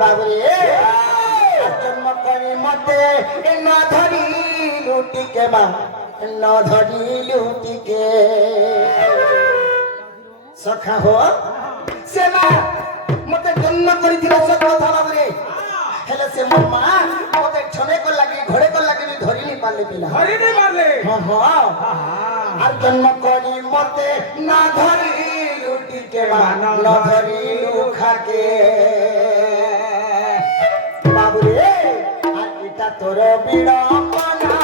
বাবুরে জন্ম করি মতে ন ধরি লুটিকে মা ন ধরি লুটিকে সখা হো সে মা মতে জন্ম করিছিল সব কথা বাবুরে হেলে সে মো মা মতে ছনে কো লাগি ঘড়ে কো লাগি ধরি নি পারলে পিলা ধরি নি পারলে হ্যাঁ হ্যাঁ আর জন্ম করি মতে না ধরি লুটিকে মা ন ধরি লুখাকে বাবুরে আর এটা তোর বিড়ম্বনা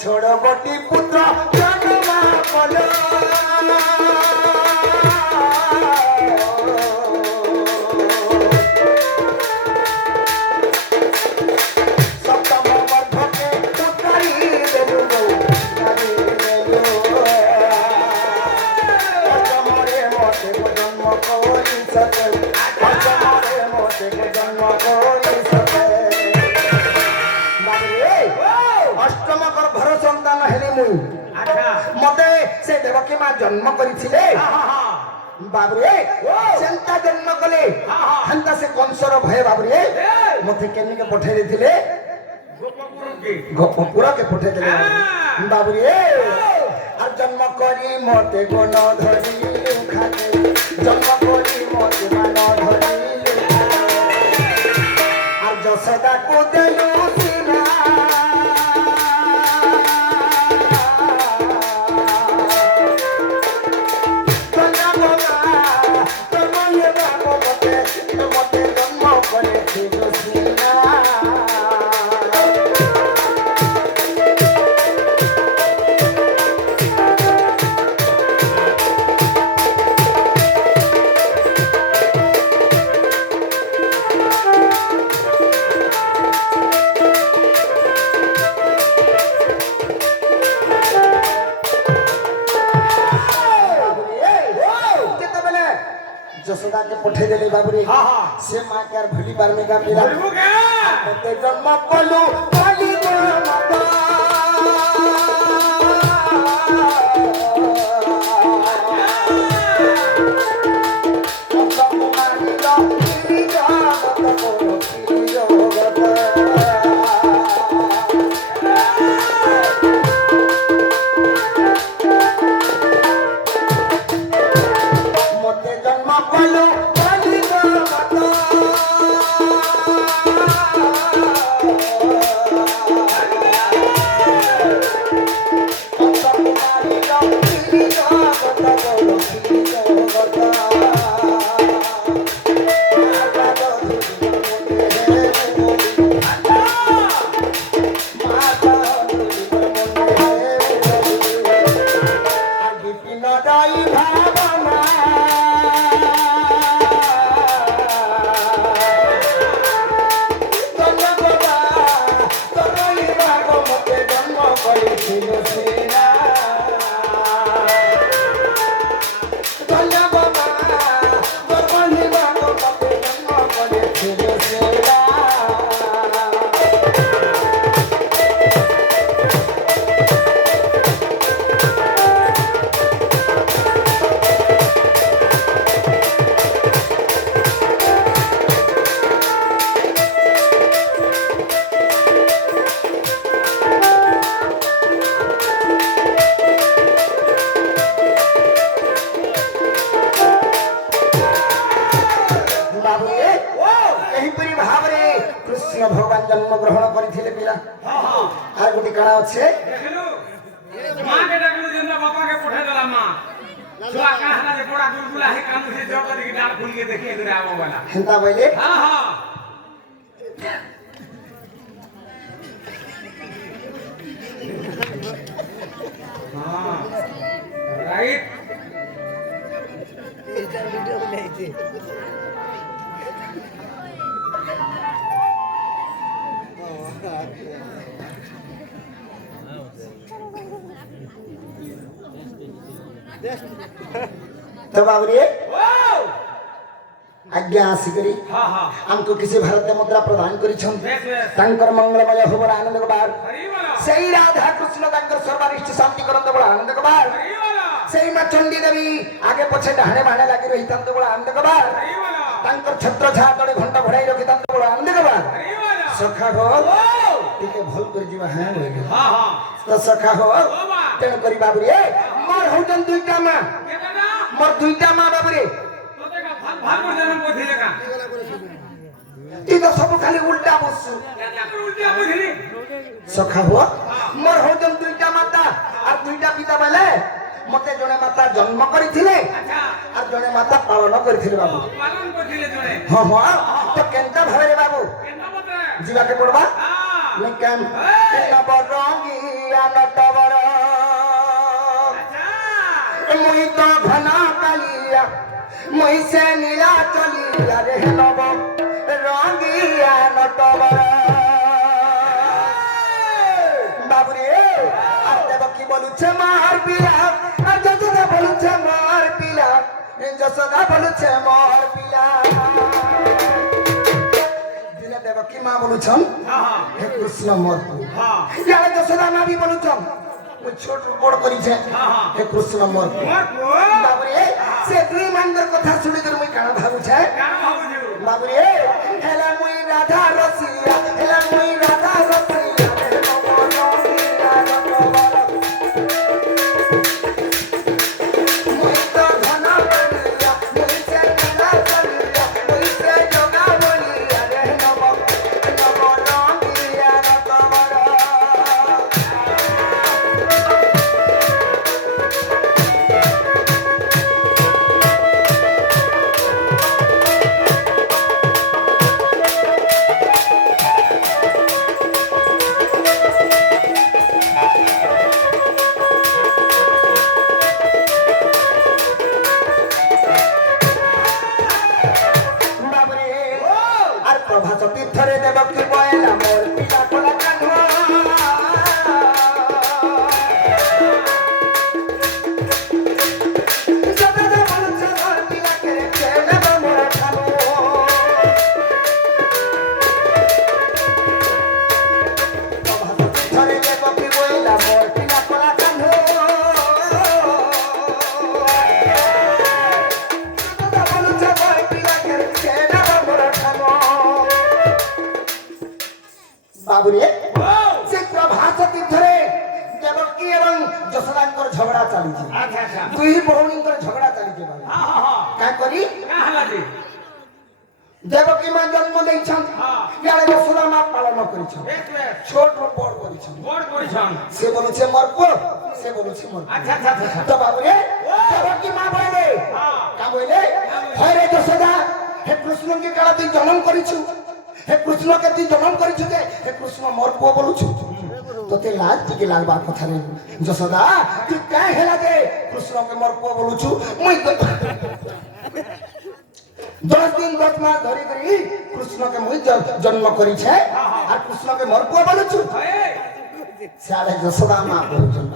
छोड़ो गोटी पुत्र जन्मा कलो सप्तम वर्धके तुकारी देलु तुकारी देलु अजमरे मोते जन्म कोई सके अजमरे मोते जन्म कोई सके अष्टम गर्भर सन्तान हेली मुई मते से देवकी मां जन्म करिथिले बाबरे सेंता जन्म कले हंता से कंसर भय बाबरे मते केनी के पठे देथिले गोपपुर के पठे देले बाबरे আর জন্ম করি মতে গুণ ধরি খাতে জন্ম করি মতে মান ধরি আর যশোদা কো দেলু সিনা जसोदा के पठे देले बाबूरे से मां के भूली बार में का पीला मते जन्म कलु काली माता কৃষ্ণ ভগবান জন্মগ্রহণ করেছিলে পিলা আর গোটি কাଣା আছে দেখিলু মাকে ডাকলু যেন বাবাকে পঠাই দিলাম মা ছুয়া কাহনা যে বড়া গুলগুলা হে কাম সে জড় দিকে ডাল খুলিয়ে দেখিয়ে দূরে আবো বলা হেন্তা বইলে হ্যাঁ হ্যাঁ রাইট এটা ভিডিও বানাইছে तो बाबरी वाओ आज्ञा आसिकरी हां हां हमको किसी भारत मुद्रा प्रदान करी छन बेस बेस तांकर मंगलमय होबर आनंद के बाद हरि वाला सही राधा कृष्ण तांकर सर्वारिष्ट शांति करंद बड़ा आनंद के बाद हरि वाला सही मां चंडी देवी आगे पछे डाहणे बाणे लागी रही तंद बड़ा आनंद के बाद हरि वाला तांकर छत्र छा तळे घंटा घोड़ाई रखी तंद बड़ा आनंद के बाद हरि वाला सखा हो वाओ टिके भल कर जीवा हां होई हां हां तो सखा हो बाबा तेन करी बाबरी मोर होजन दुईटा मां केतना मोर दुईटा मां बाबरी तोते का भाग भाग कर जन्म को दिले का ती तो सब खाली उल्टा बसु क्या कर उल्टी बुझली सखा हो मोर होजन दुईटा माता और दुईटा पिता बेले मते जने माता जन्म करिथिले अच्छा और जने माता पालन करिथिले बाबू पालन को दिले जोड़े हां हां तो केनता भावे रे बाबू केना बता जीवा के पड़बा हां लेकिन केना बरंगी आनटबर अच्छा मुई तो घना कालिया मुई से नीला चलिया रे नब रंगी आनटबर बाबू रे আর দেবকী বলুছে মার পিলা আর যশোদা বলুছে মার পিলা যশোদা বলুছে মার পিলা দিলে দেবকী মা বলুছন हां हां হে কৃষ্ণ মোর हां ইয়ালে যশোদা মা বি বলুছন ওই ছোট বড় করিছে হে কৃষ্ণ মোর मोर को বাবুরে সে দুই মানদের কথা শুনি করে মুই কানা ভাবুছে कान भाबू বাবুরে হেলা মুই রাধা রসিয়া হেলা মুই রাধা রসিয়া প্রভাত তীর্থরে দেবকী বয়লা মোর পিতা কোলা কান্হ সদা বলছে মোর পিলা কে ছেলে মোর খাবো প্রভাত তীর্থরে দেবকী বয়লা মোর পিতা কোলা কান্হ সদা বলছে মোর পিলা কে ছেলে মোর খাবো বাবুরে সে প্রভাত তীর্থরে দেবকী এবং যশোদাঙ্কর ঝগড়া চালিছে अच्छा अच्छा দুই ভৌণীঙ্কর ঝগড়া চালিছে বাবু हां हां हां কা করি का हला जी দেবকী মা জন্ম দেইছন হ্যাঁ। ইয়ারে যশোদা মা পালন করিছন बेस बेस ছোট বড় করিছন बोर्ड पोजीशन সে বলেছে মোর পুଅ সে বলেছে মোর পুଅ। अच्छा अच्छा अच्छा তো বাবুরে দেবকী মা বলে हां কা বলে হয় রে যশোদা হে কৃষ্ণকে কালা তুই জন্ম করিছু হে কৃষ্ণকে তুই জন্ম করিছু যে হে কৃষ্ণ মোর পুଅ বলুছু তোতে লাজ টিকে লাগবার কথা নেই যশোদা তুই কাই হেলা যে কৃষ্ণকে মোর পুଅ বলুছু মুই তো 10 दिन 10 मास धरी करी কৃষ্ণকে মুই জন্ম করিছে আর কৃষ্ণকে মোর পুଅ বলুছু ए সাড়ে যশোদা মা বলছন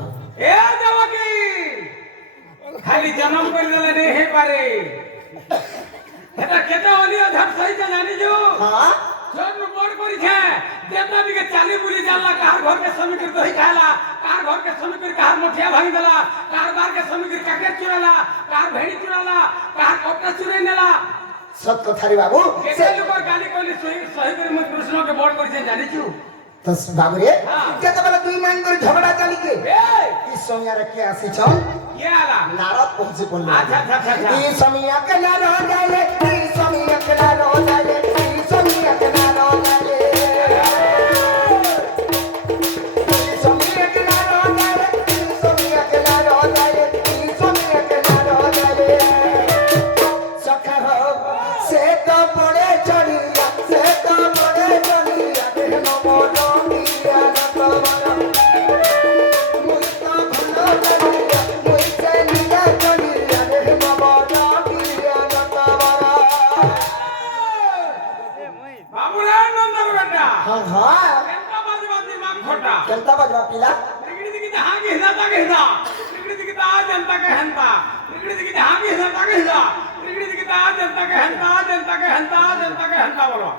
ए देवकी खाली जन्म कर देले नहीं हे पारे এটা কেতে অলি অধর সহিত জানি जो হ্যাঁ छोट बोर्ड करी छे देवता भी के चाली बुली जाला कार घर के समीकर दही खाला कार घर के समीकर कार मोठिया भांगी देला कार बार के समीकर काके चुराला कार भेड़ी चुराला कार कपड़ा चुराई नेला সত কথা রে বাবু केते लोग गाली कहली सही सही कर मैं कृष्ण के बोर्ड करी छे जानी छु তো বাবুরে হ্যাঁ। যেতবেলে দুই মান করে ঝগড়া চালিকে ए এই সময়ারে কে আসিছন ये आला নারদ পৌঁছে পড়ল अच्छा अच्छा अच्छा এই সময়া কে নারদ যাইলে এই সময়া কে নারদ যাইলে এই সময়া কে নারদ যাইলে ନା ବେଟା ହଁ ହଁ କେନ୍ତା ବାଜିବା ଦିମାଗ ଖଟା କେନ୍ତା ବାଜବା ପିଲା ନିଗିଡ଼ି ଦିକି ଯାହା କି ହିଲା ତାକେ ହିଲା ନିଗିଡ଼ି ଦିକି ତା ଜନତା କେ ହେନ୍ତା ନିଗିଡ଼ି ଦିକି ଯାହା କି ହିଲା ତାକେ ହିଲା ନିଗିଡ଼ି ଦିକି ତା ଜନତା କେ ହେନ୍ତା ଜନତା କେ ହେନ୍ତା ଜନତା କେ ହେନ୍ତା ବୋलो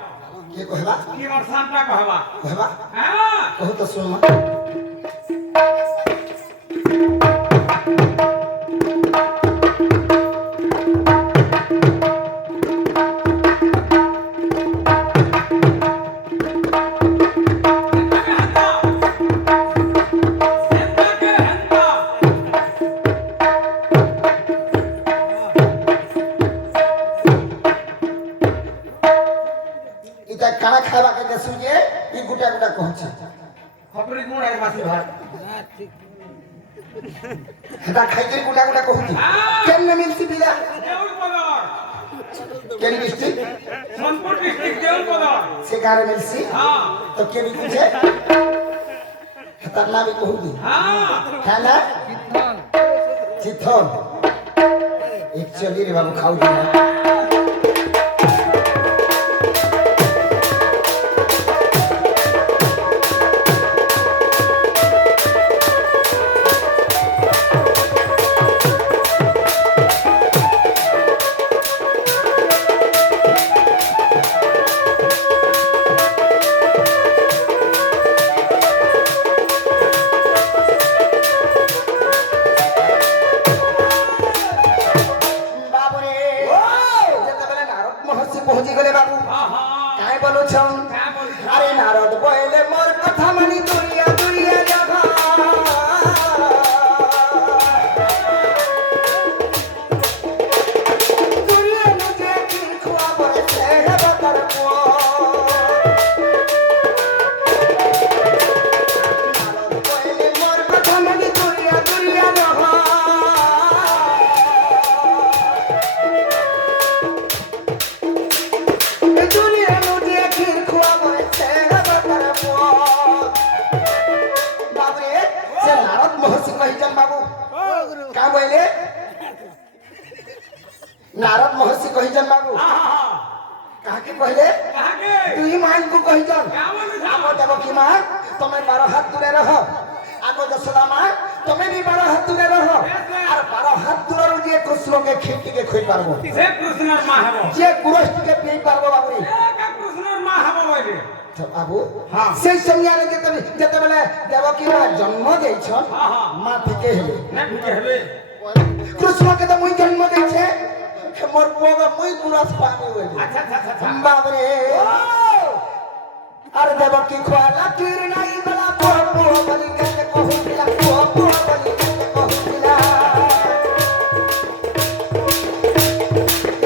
କିଏ କହିବା কি মোর সানটা কহবা କହିବା হ্যাঁ କହୁ ତ ଶୁଣ ইটা কানা খাইবা কে দেসু যে ই গুটা গুটা কহছে খপরি গুণ আর মাছি ভাত হেটা খাই করে গুটা গুটা কহছে কেমনে মিলছি পিলা দেউল বদর কেন মিলছি সোনপুর ডিস্ট্রিক্ট দেউল বদর সে কারে মিলছি হ্যাঁ তো কে বিকুছে হেটার নামই কহুদি হ্যাঁ হ্যাঁ না চিথন একচুয়ালি রে বাবু খাও দিনা বাবুরে যেতেবেলে নারদ মহর্ষি পৌঁছি গলে বাবু হ্যাঁ হ্যাঁ কাই বলুছন হ্যাঁ বলি আরে নারদ বইলে মোর কথা মানি দুনিয়া দুনিয়া যাবা দুনিয়া মুঝে কি খুয়া বলে ছেড়ে বতার পুয়া নারদ বইলে মোর কথা মানি দুনিয়া দুনিয়া যাবা দুনিয়া মুঝে কি খুয়া বলে ছেড়ে বতার পুয়া বাবুরে সে নারদ মহর্ষি কহিছেন বাবু কা বইলে নারদ মহর্ষি কহিছেন বাবু হ্যাঁ হ্যাঁ কাকে কহিলে কাকে তুই মাইনকু কহিছন কেমন আগ দেবকী মা তুমি 12 হাত দূরে রহ আগ যশোদা মা তুমি भी 12 হাত দূরে রহ আর 12 হাত দূরে দিয়ে কৃষ্ণকে খেটিকে খই পারবো সে কৃষ্ণর মা হব যে গুরুষ্টিকে পেই পারবো বাবু একা কৃষ্ণর মা হব বইলে তো বাবু হ্যাঁ। সেই সময়ে যেতেবেলে দেবকী মা জন্ম দিয়েছন হ্যাঁ হ্যাঁ মা থেকে হেলে না বুঝে হবে কৃষ্ণকে তো মুই জন্ম দিয়েছে মোর পুয়া মুই গুরস পাবি হইলে আচ্ছা আচ্ছা আচ্ছা বাবরে আর দেবকী খোয়ালা তীর নাই বলা পুয়া পুয়া বলি কেতে কহুছিলা পুয়া পুয়া বলি কেতে কহুছিলা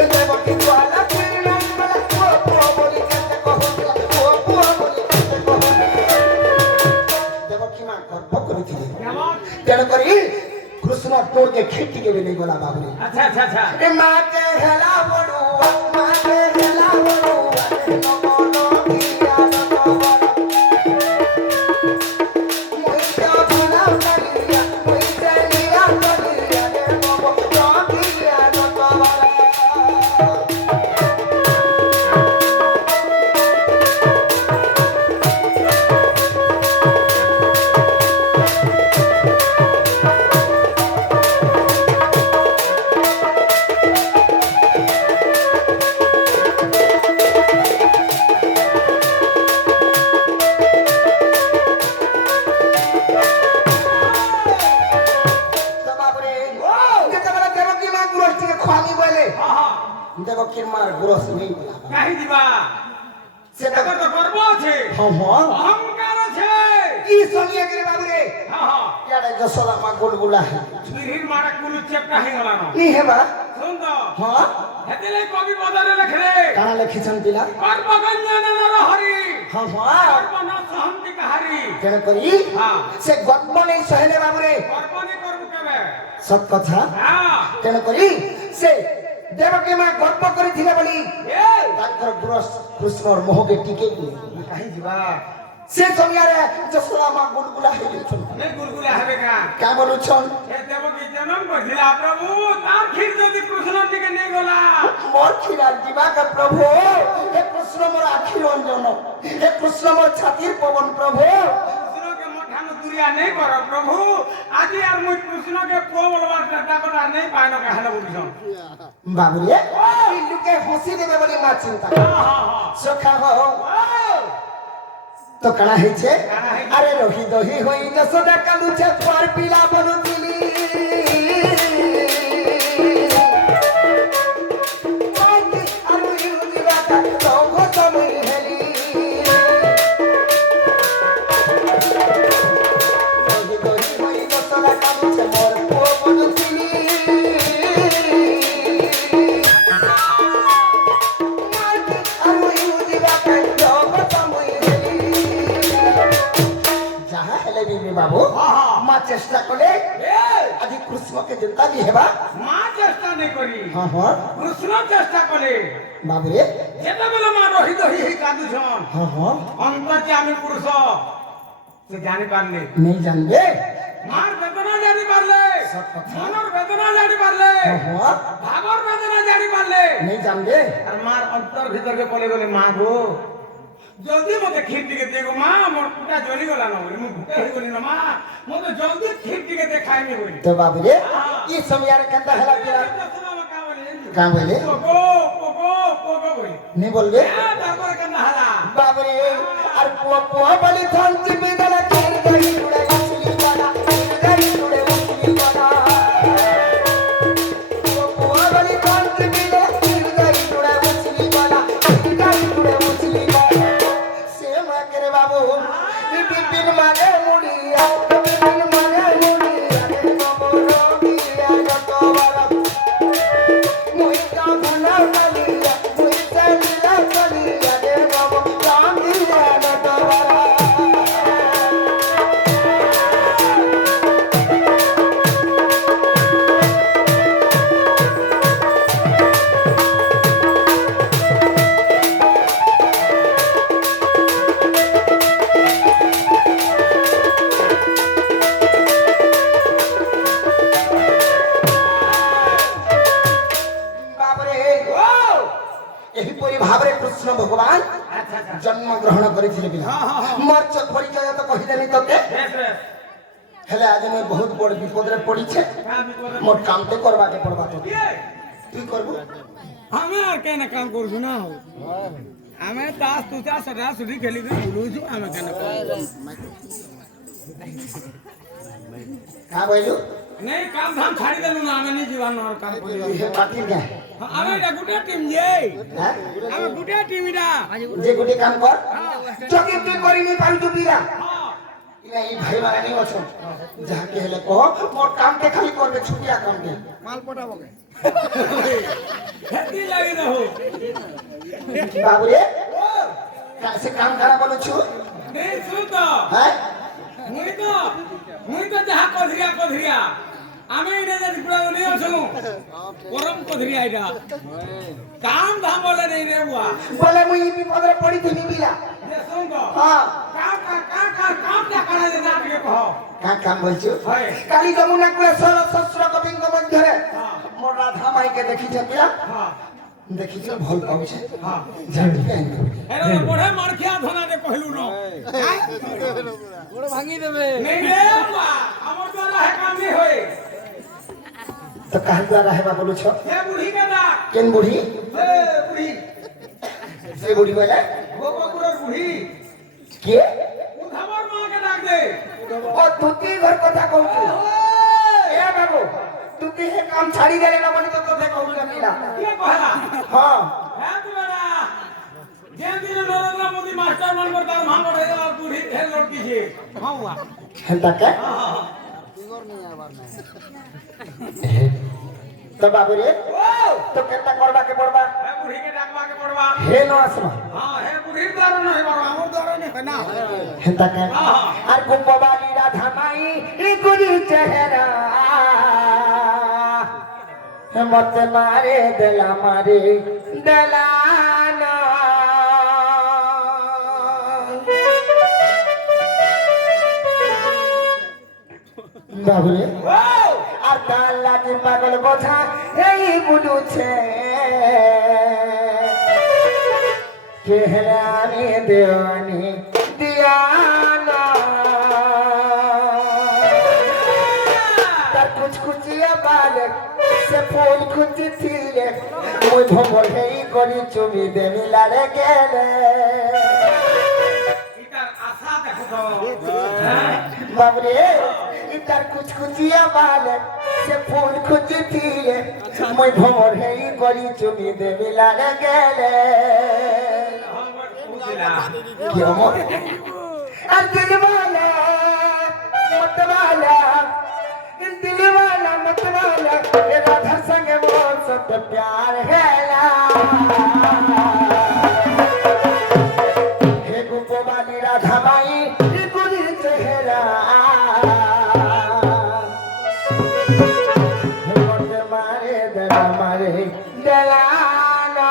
এ দেবকী খোয়ালা তীর নাই বলা পুয়া পুয়া বলি কেতে কহুছিলা পুয়া পুয়া বলি কেতে কহুছিলা দেবকী মা গর্ভ করিছিলে কেমন তেণ করি কৃষ্ণ তোরকে খেটিকে বেলে গলা বাবরে আচ্ছা আচ্ছা আচ্ছা এ মাকে হেলা বড়ুয়া মাকে হেলা বড়ুয়া রে নমনো কিয়া নমনো মইতা ভুলা করিয়া মইতা নিয়া করিয়া রে নমনো কিয়া নমনো তো বাবরে যেতেবেলে দেবকী মা গুরসটিকে খোয়ালি বলে হ্যাঁ হ্যাঁ দেবকীর মার গুরস নেই বলা কাহি দিবা সেটা এটা তো গর্ব আছে হ্যাঁ হ্যাঁ অহংকার আছে কি সঙ্গে গেলে বাবরে হ্যাঁ হ্যাঁ ইয়ারে যশোদা মা গুলগুলা হে ছুরির মারা কুলু চেপটা হয়ে গেল না নি হেবা শুন তো হ্যাঁ হেতেলে কবি বদলে লেখলে কানা লিখিছেন পিলা গর্বগঞ্জন নরহরি হ্যাঁ হ্যাঁ গর্বন সহন্তি কাহারি কেন করি হ্যাঁ সে গর্ব নেই সহেলে বাবুরে গর্বনি করবু কেবে সৎ কথা হ্যাঁ কেন করি সে দেবকী মা গর্ব করিছিলে বলি এই তাଙ୍କର କୃଷ୍ଣର ମୋହକେ ଟିକେ କାହିଁ ଯିବା সে সময়ারে যশোদা মা গুলগুলা হয়ে গেছেন नहीं गुलगुला है का কে বলছেন ये देवकी जन्म कर दिला प्रभु तार खीर यदि कृष्ण जी के नहीं गला মোর খিরার জীবাকে প্রভু হে কৃষ্ণ মোর আখি রঞ্জন হে কৃষ্ণ মোর ছাতির পবন প্রভু कृष्ण के मठानु दुरिया नहीं करो प्रभु आज यार मुझ कृष्ण के को बोलवा टाटा बता नहीं पाइनो का हेलो बुझो বাবুরে এই লোকে হসি দেবে বলে মা চিন্তা করে हां हां हां সখা হো তো কানা হইছে আরে রহি দহি হই যশোদা কালুছে পর পিলা বনুতিলি আকি আমি উদিবাটা তব তুমি হেলি রহি দহি হই যশোদা কালুছে পর বনুতিলি আকি আমি উদিবাটা তব তুমি হেলি যাহা হেলে বিবি বাবু মা চেষ্টা করে আজি কৃষ্ণকে জিতা দি হেবা मां चेष्टा नहीं करी হ্যাঁ হ্যাঁ कृष्ण चेष्टा करे বাবুরে जेता बेला मां रही दही ही कादु छन হ্যাঁ হ্যাঁ अंतर जे आमी पुरुष से जानि पारले নেই জানবে मार वेदना जानि पारले सब কথা। मनर वेदना जानि पारले হ্যাঁ হ্যাঁ भागर वेदना जानि पारले নেই জানবে আর মার অন্তর ভিতর কে পলে গলে মা গো জলদি মতে ক্ষীর দিকে দেখো মা মোর পুটা জ্বলি গলা না বলি মু ভুকে হই গলি না মা মতে জলদি ক্ষীর দিকে দেখাই নি বলি তো বাবুরে ই সময়ারে কেনতা হেলা পিলা কা বলে পোগো পোগো পোগো বলি নে বলবে তারপরে কেন হালা বাবুরে আর পুয়া পুয়া বলি থানতি বিদলা কের গাই উড়ে উছলি বালা গাই উড়ে উছলি বালা পুয়া পুয়া বলি থানতি বিদলা কের গাই উড়ে উছলি বালা গাই উড়ে উছলি বালা সে মা করে বাবু ই বিপিন মানে মুড়িয়া বিপিন মানে মুড়িয়া রে বাবু রবিয়া যত বড় মুইটা ভুলা কালিয়া মুইটা লীলা কালিয়া রে বাবু রামিয়া যত বড় বাবরে এহিপরি ভাବରେ কৃষ্ণ ভগবান আচ্ছা আচ্ছা জন্ম গ্রহণ করেছিলেন বিনা মর্চ পরিচয় তো কহিলেনি তোকে বেশ বেশ হেলে আজ আমি বহুত বড় বিপদরে পড়িছে কাম বিপদে মোর কামতে করবাকে পড়বা তো ইয়ে তুই করবো ଆମେ আর কেন কাম করছু না ଆମେ ତାସ ତୁଚା ସଟା ସୁଠି ଖେଳିକି ବୁଲୁଛୁ ଆମେ କେନ কা বইলু ନାଇଁ କାମ ଧାମ ଛାଡ଼ି ଦେଲୁ ନା ଆମେ ନି ଯିବାର ନା କାମ କରିବା তুই হে পাটির গে ଆମେ ଏଇଟା ଗୁଟେ ଟିମ୍ ଯେ হ্যাঁ ଆମେ ଗୁଟେ ଟିମ୍ ଏଇଟା যে গোটে কাম কর চকি তুই করিনি পারুছু পিলা ହଁ ইনা এই ভাই মানে নি অছ যাকে হেলে কহ মোর কামতে খালি করবে ছুটিয়া কামতে ହେତି ଲାଗି ନ ହଉ বাবুরে সে কাম খারাপ বলছু ନାଇଁ ଶୁଣ ତ হ্যাঁ ମୁଇଁ ତ ଯାହା କଧରିଆ ଆମେ ଏଇଟା ଯଦି ପୁରା ନେଇ ଅଛୁ ପରମ କଧରିଆ ଏଇଟା କାମ ଧାମ ବୋଲେ ନେଇ ରେ ବୁଆ বলে মুই এই বিপদরে পড়িছিনি বিলা ଯେ ଶୁଣ ତ হ্যাঁ কামটা কাଣା যে না ଟିକେ কହ কা কাম বলছু হয়। কালী যমুনা কুলে শ্বশুর কবিঙ্গ মধ্যে হ্যাঁ। মোর রাধা মাইকে দেখিছে পিলা ହଁ দেখিছে ভাল পাউছে ହଁ ঝাড়ি পেন ଏରା ତ ବଢେ ମାରଖିଆ ଧନାରେ କହିଲୁ ନ গোড় ভাঙি দেবে ନେଇ ରେ ବୁଆ ଆମର ଦ୍ୱାରା ହେ କାମ ନି ହୋଏ তো কার দ্বারা হেবা বলছ ସେ ବୁଢୀ କେ ଡାକ কেন বুড়ি ସେ ବୁଢୀ সে বুড়ি বলে ଗୋପପୁରର ବୁଢୀ কে ଉଦ୍ଧାମର ମା କେ ଡାକ ଦେ ও তুতি ঘর কথা কହୁଛୁ এ বাবু তুতি হে কাম ছাড়ি দেলে না বলি তো তোতে কহুছ পিলা କିଏ କହିଲା হ্যাঁ হ্যাঁ তু বেটা যে দিন নরেন্দ্র মোদি মাস্টার ମାନଙ୍କର ତାର ମା ବଢେଇ ଦେଲା ବୁଢୀ ଫେର ଲଟକିছে ହଁ ବୁଆ হেনতা কে তো বাবু রে তো কেনতা করবাকে পড়বা ହେ ବୁଢୀ କେ ଡାକବାକେ ପଡବା হে ন আসমা ହଁ ହେ ବୁଢୀ ଦ୍ୱାରା ନହେବ ଆମର ଦ୍ୱାରା ନି হয় না হেনতা কে আর গোপবালি রাধা মাই ই গুরি চেহারা মত মারে দেলা না বাবুরে ও আর তার লাগে পাগল বোঝা এই বুঝুছে কেহরানি দেওয়ানি দিয়ানা তার কুচকুচিয়া বালে সে ফুল খুঁজি ছিলে ওই ভবর হেই করি চুমি দেবি লারে গেলে এটার আশা দেখো তো বাবরে ইতার কুচকুচিয়া বালে সে ফুল খুঁজি ছিলে মই ভবর হেই করি চুমি দেবি লারে গেলে কি অমর আর দিলওয়ালা মতওয়ালা दिलवाला मतवाला ये राधा संग मोर सब प्यार हैला हे गोपाली राधा माई ये गुरी चेहरा हे मारे दलाना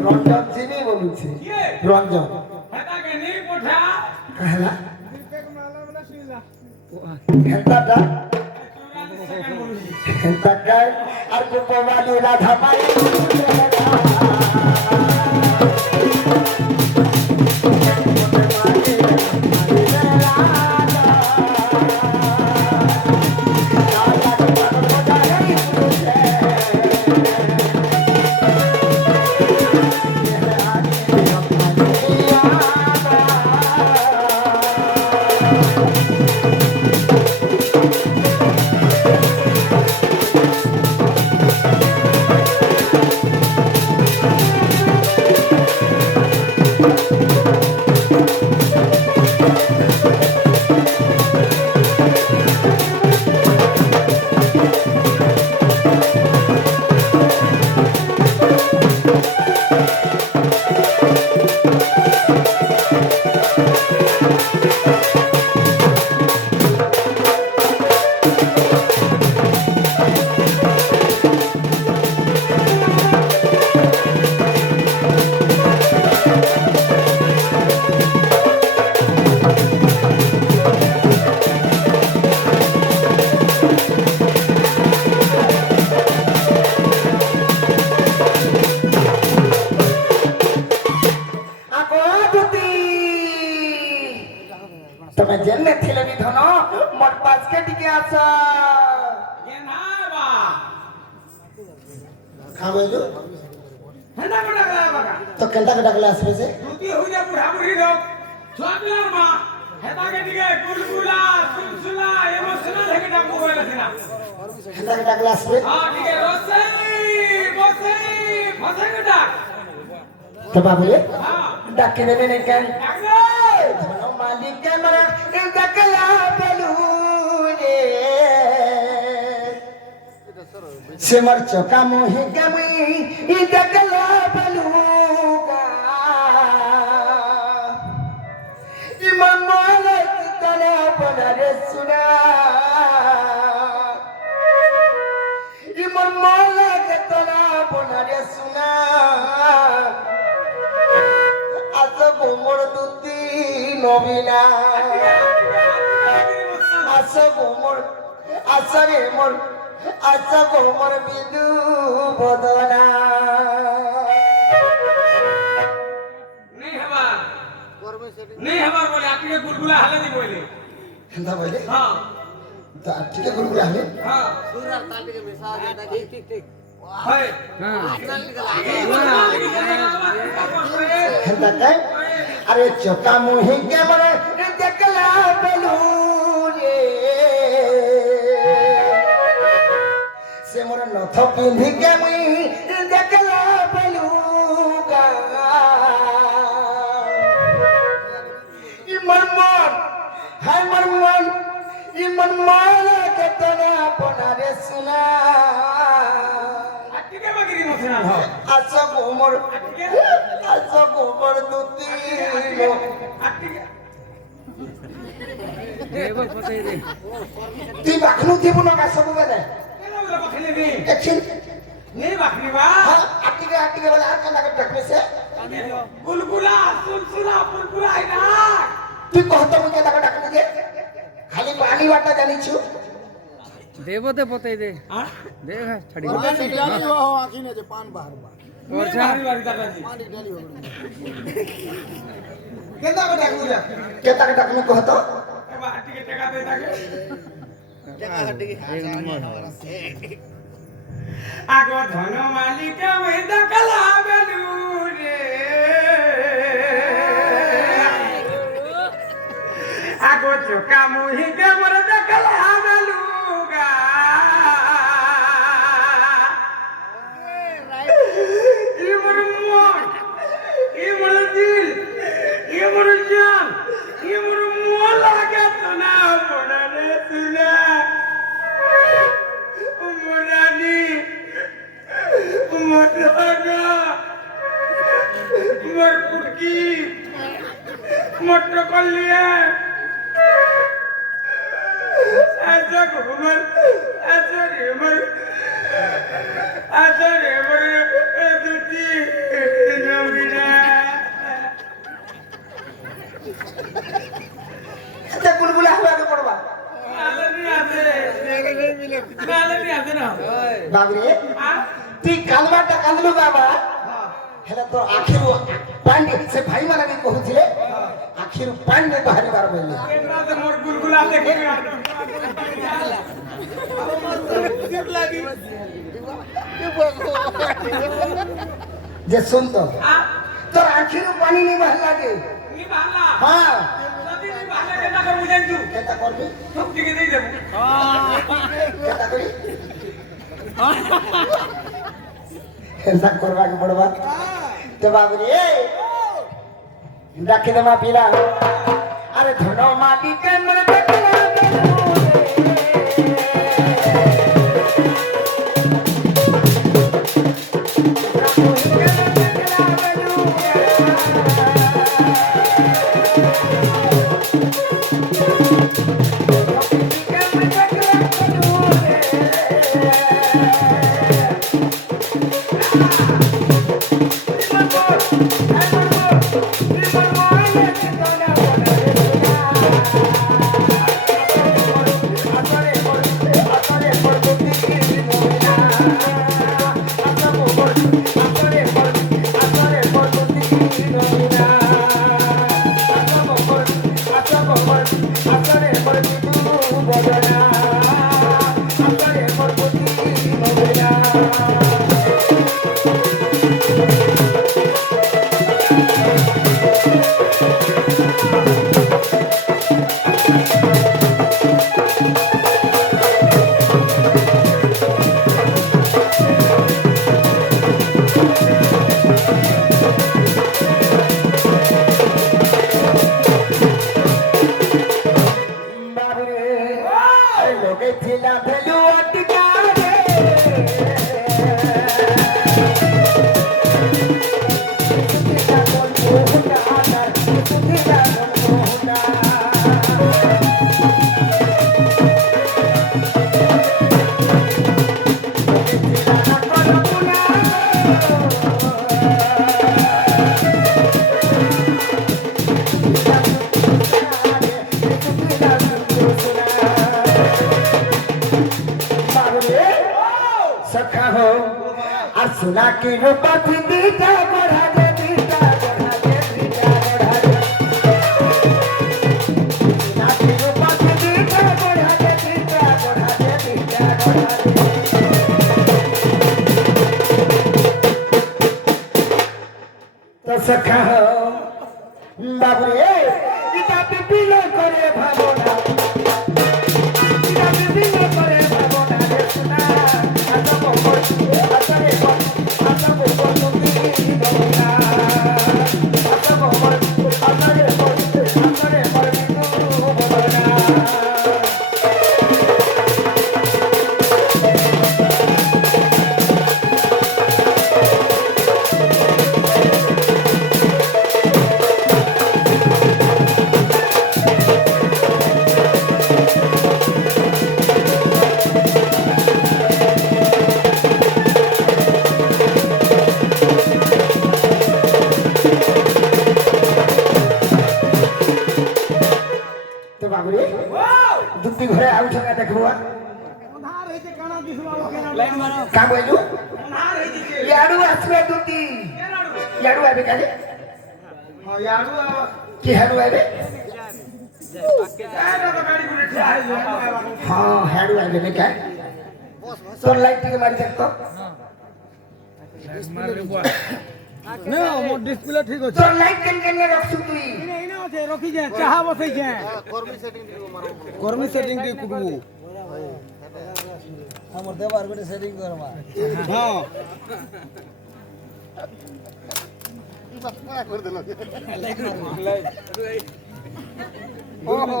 রঞ্জন যিনি বলছে রঞ্জন হেতাকে নি পঠা कहला হেতাটা হেতাকার আর গোপালী রাধা মাই তুমি জেনে ছিলে নিধন মোর পাশকে টিকে আস গেনাবা খাওয়াইলো হেনা বড়া বাগা তো কেনটা ডাকলে আসবে যে দুতি হইয়া বুড়া বুড়ি লোক ছোটলার মা হেতাকে দিকে বুলবুলা সুলসুলা ইমোশনাল হেকে ডাকু বলেছিনা কেনটা ডাকলে আসবে হ্যাঁ দিকে বসে ফসে ডাক তো বাবুরে হ্যাঁ ডাকে দেবে না কেন ডাকলে ধন মালিক আমরা ডাকলা বলু রে সিমর চকা মোহে গমি ডাকলা বলু ইমান মালিক তলা বনারে সুনা ইমান মালিক তলা বনারে সুনা আজ গোমর দুতি নবীনা আজ গোমর আসারে মোর আজ গোমর বিদু বদনা नहीं हवा হেন্দা বলে হ্যাঁ তা ঠিক আছে গুরু আমি হ্যাঁ সুর আর তাল টিকে মিশা দেতা ঠিক ঠিক ঠিক হয় আপনার টিকে লাগে হেন্দা কে আরে চোকা মুহি কে মরে দেখলা বেলু রে সে মোর নথ পিন্ধি কে মুই দেখলা বেলু গা ইমন মন হাই মন মন ইমন মন কে তোরা বনারে সুনা আটকে বাগিরি মছনা আচ্ছা গোমর আচ্ছা গোমর দুতি আটকে দেব পতাই দে তুই বাখনু থিবু না সবু বেলে কেন বলে বাখলি নি দেখছিন নি বাখলি বা হ্যাঁ আটিকে বলে আর কেন লাগে ডাকমেছে বুলবুলা সুলসুলা বুলবুলা আইনা তুই কহত মুকে তাকে ডাকমু যে খালি পানি বাটা জানিছু দেবতে পতাই দে হ্যাঁ দে ছাড়ি पानी डाली हो आखी ने जो पान बाहर बा वर्षा বাড়ি বাড়ি দাদাজি पानी डाली हो কেন করে ডাকু যা কে তাকে ডাকমু কহত এবার আটকে টাকা দে তাকে এক নম্বর আগো ধন মালিক ওই দকলা বেলু রে আগো চোকা মুহি কে মোর দকলা বেলু গা ই মোর মন ই মোর দিল ই মোর জান ই মোর মন লাগে তোনা বড় রে তুলা Umurani, Umuraga, Umurpurki, Umurtokolia, Azak Umar, Azar Umar, Aduti, Namina. এটা বুলবুলা হবে পড়বা Nalani ase, Nalani ase na. বাবরে তুই কালবাটা কান্দলু বাবা হেলা তো আখির পান্ডে সে ভাই মানে আমি কহুছিলে আখির পান্ডে বাহারিবার বলে Kendra se mor gulgula dekhe na. যে শুনতো তোর আখির পানি নি বাহার লাগে Ni bala. হ্যাঁ Tapi ni bala kena kau bujan tu. কেটা করবি Tuk dikit dikit deh. কেটা করি হেলতা করবাকে পড়বা তো বাবরে ডাকি দেমা পিলা আরে ধন মালিক মরে দেখলা सखा हो और सुना की रूपा थी बीटा बढ़ा दे बीटा बढ़ा दे बीटा बढ़ा दे सुना की रूपा थी সখা বাবুরে এটা বিপিন করে ভাবনা এটা বিপিন করে ভাবনা রে সোনা আচ্ছা বল আচ্ছা রে বল আচ্ছা বল তুমি ভাবনা আচ্ছা বল আচ্ছা রে বল আচ্ছা রে বল তুমি ভাবনা তো বাবুরে দুটি ঘরে আউ ঠকা দেখবো কাম কইলু ইয়াড়ু আসবে দুটি ইয়াড়ু আইবে কালে কি হাড়ু আইবে হ্যাঁ হাড়ু আইবে নাকি তোর লাইট থেকে মারি দেখতো মারবে বুয়া না মোর ডিসপ্লে ঠিক আছে তোর লাইট কেন কেন রাখছু তুই এনে আছে রখি যায় চাহা বসাই যায় কর্মী সেটিং কে কুটবু আমার দেবার বেটে সেটিং করবা হ্যাঁ ওহো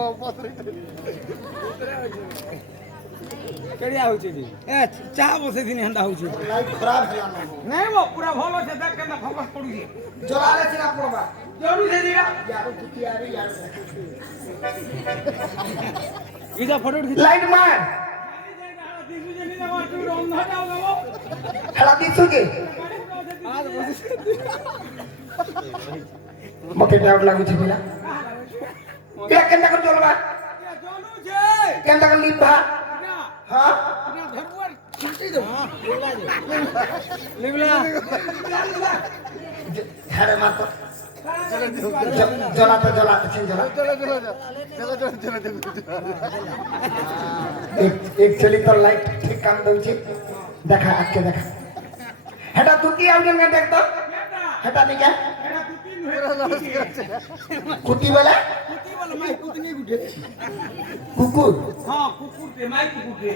কেডিয়া হচ্ছে জি এ চাহা বসাই দিন হেন্দা হচ্ছে লাইট খরাব ହେଲା না नहीं वो पूरा भल আছে দেখ কেন ফোকাস পড়ি জলালে চিনা পড়বা জরুর দে দিগা ইয়াড়ু দুটি আরে ইয়াড়ু ইজা ফটো লাইট মার দিছু যে নিনা মার তুই অন্ধা যাও যাও খেলা দিছু কি মতে ডাউট লাগুছে বিলা বিলা কেনটা করে চলবা জনু যে কেনটা করে লিখবা না হ্যাঁ না ধরবুয়ার ছুটি দে লিবলা ঝাড়ে মারতো জলাতে জলাতে ছিন জলা একচুয়ালি তোর লাইট ঠিক কাম দউছে দেখা আজকে দেখা হেটা দুটি আউজন কে দেখতো হেটা দিকে এটা তুই তিন হয়ে কুতি বলে কুতি বলে মাই কুতি নি গুটে কুকুর হ্যাঁ কুকুর তে মাই কুকুর তে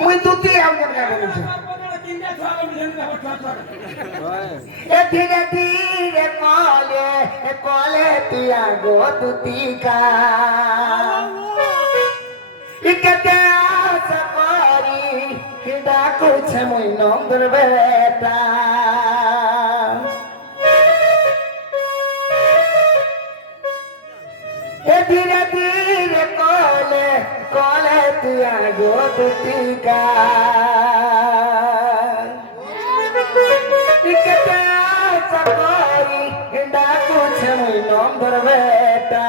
মুই দুটি আউজন কে বলছি পনেরো তিনটা ছয় মিলিয়ন টাকা ছয় এ ধীরে ধীরে কলে পিয়া গো দুতিকা ইকতে আশা করি হিডা কুছে মই নন্দর বেটা এ ধীরে ধীরে কলে পিয়া গো দুতিকা ইকতে আশা করি হিডা কুছে মই নন্দর বেটা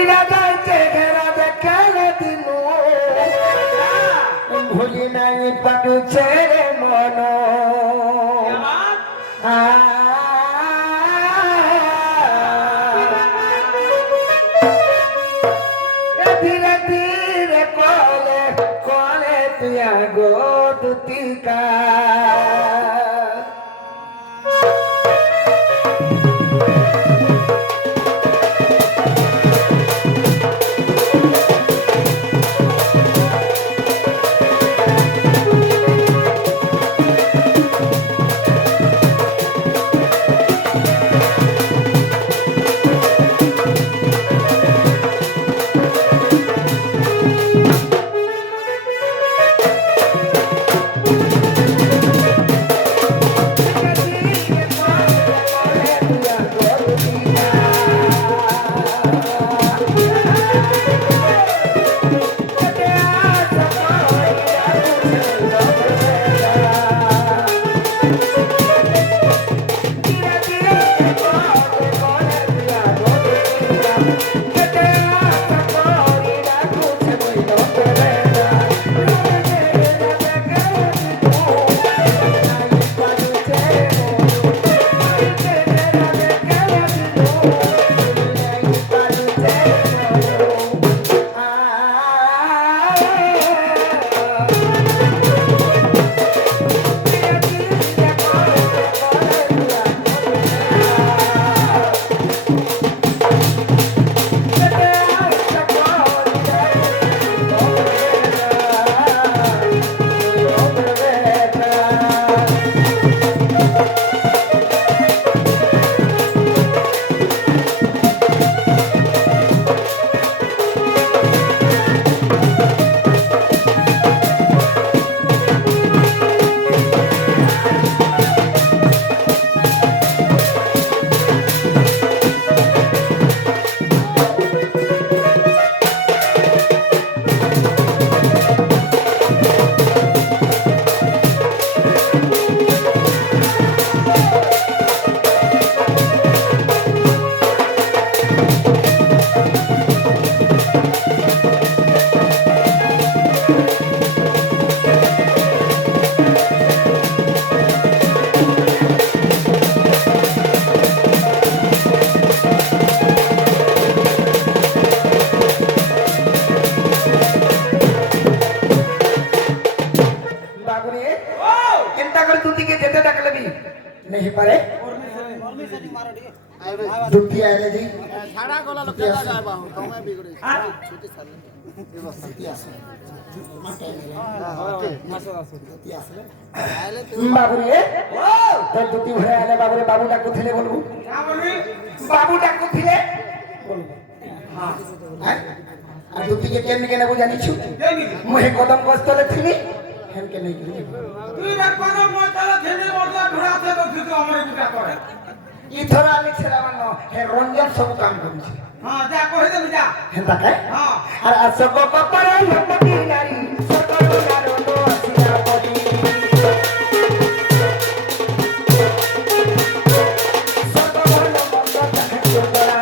ইরা যাইছে ঘেরা দেখালে দিনু ভুলি নাই পাটু ছেড়ে মন ধীরে ধীরে কলে তুয়া গো দুতিকা হেনতা করে দুটিকে যেতে ডাকলে भी नहीं পারে দুটি আইলে জি ছাড়া গলা লোকে যাবা তুমি বিগড়ে ছুটি সালে বাবুরে তোর দুটি ঘরে আলে বাবুরে বাবু ডাকু থিলে বলবো বাবু ডাকু থিলে বলবো হ্যাঁ আর দুটিকে কেন কেন বুঝানিছু মুহে কদম কষ্টলে থিলি হেন কে নেই গলি তুই না কোন মতলা থেনে মতলা ঘোরাতে তো তুই আমারে বুঝা করে ইথর আমি ছেলা মানো হে রঞ্জন সব কাম করছি হ্যাঁ যা কই দে যা হেনতা কে হ্যাঁ আর আসক কপালে লপটি নারী সকল নারো তো আসিয়া পড়ি সকল মন্দ তাহাকে জড়া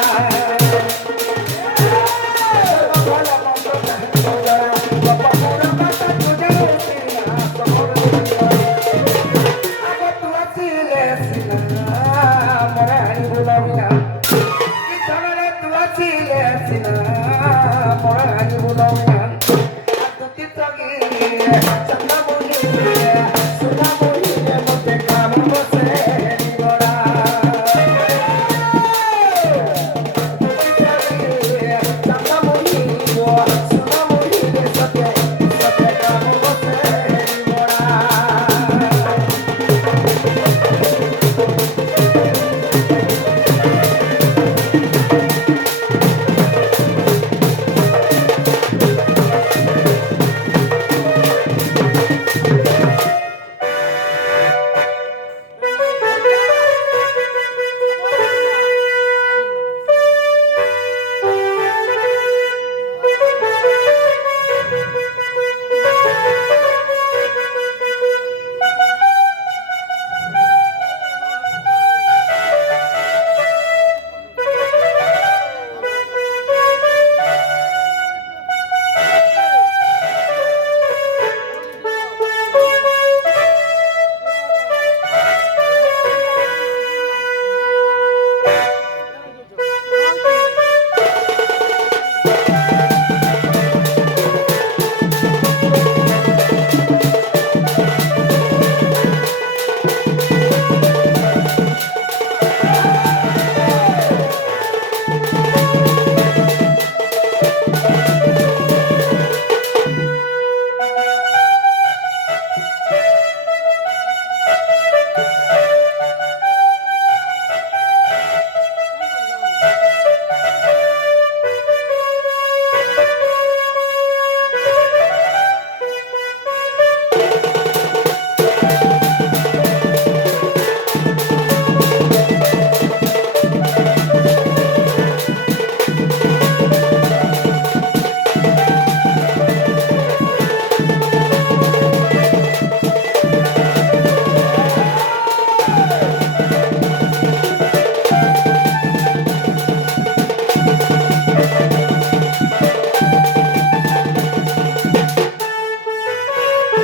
সকল মন্দ তাহাকে জড়া কপাপুর কথা তুজে সিনা সকল আগে তু আসিলে সিনা মরাই বুলাবিনা ইতরে তু আসিলে সিনা মরাই বুলাবিনা আতুতি তগি চন্দ্রমুনি সুনামুনি মতে কাম বসে নিগড়া চন্দ্রমুনি সুনামুনি সতে সতে কাম বসে নিগড়া